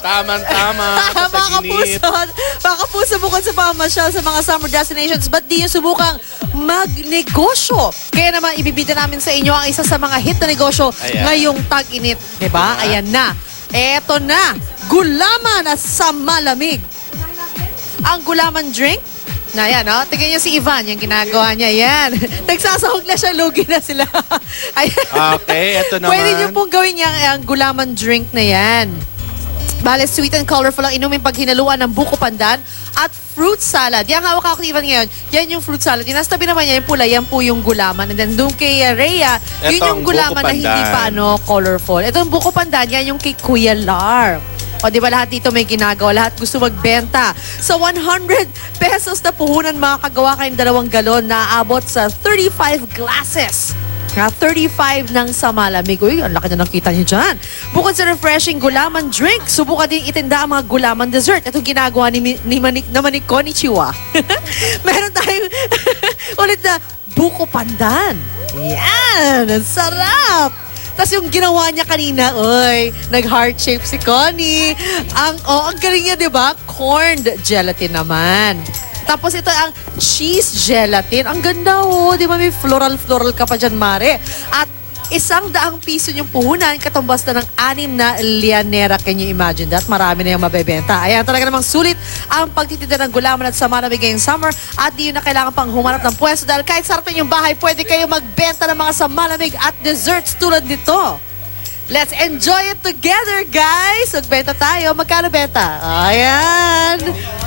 Tamang-tama. mga Pataginip. kapuso, mga kapuso bukod sa pamasyal sa mga summer destinations, ba't di yung subukang magnegosyo? Kaya naman ibibida namin sa inyo ang isa sa mga hit na negosyo Ayan. ngayong tag-init. Diba? Ayan na. Eto na. Gulaman na sa malamig. Ang gulaman drink, na yan, no? Tingnan niyo si Ivan, yung ginagawa niya, yan. Nagsasahog na siya, lugi na sila. Ayan. Okay, eto naman. Pwede niyo pong gawin yung ang gulaman drink na yan. Bale, sweet and colorful ang inumin pag hinaluan ng buko pandan at fruit salad. Yung hawak ako Ivan ngayon, yan yung fruit salad. Yung nasa tabi naman niya, yung pula, yan po yung gulaman. And then doon kay uh, Rhea, yun Ito yung ang gulaman na hindi pandan. pa ano, colorful. Ito yung buko pandan, yan yung kay Kuya Lar. O di ba lahat dito may ginagawa, lahat gusto magbenta. Sa 100 pesos na puhunan makakagawa kayong dalawang galon na aabot sa 35 glasses. Na 35 ng sa malamig. Uy, ang laki na nakita niyo dyan. Bukod sa refreshing gulaman drink, subukan din itinda ang mga gulaman dessert. Ito ginagawa ni, ni Manik, na Manik Konnichiwa. Meron tayong ulit na buko pandan. Yan! Ang sarap! Tapos yung ginawa niya kanina, oy, nag-heart shape si Connie. Ang, oh, ang galing niya, di ba? Corned gelatin naman. Tapos ito ang cheese gelatin. Ang ganda, oh. Di ba may floral-floral ka pa dyan, Mare? At isang daang piso yung puhunan, katumbas na ng anim na lianera. Can you imagine that? Marami na yung mabebenta. Ayan, talaga namang sulit ang pagtitinda ng gulaman at sa malamig ngayong summer. At di yun na kailangan pang humanap ng pwesto dahil kahit sarap yung bahay, pwede kayo magbenta ng mga sa malamig at desserts tulad nito. Let's enjoy it together, guys! Magbenta tayo. Magkano benta? Ayan!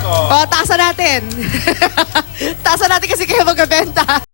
O, taasan natin. taasan natin kasi kayo magbenta.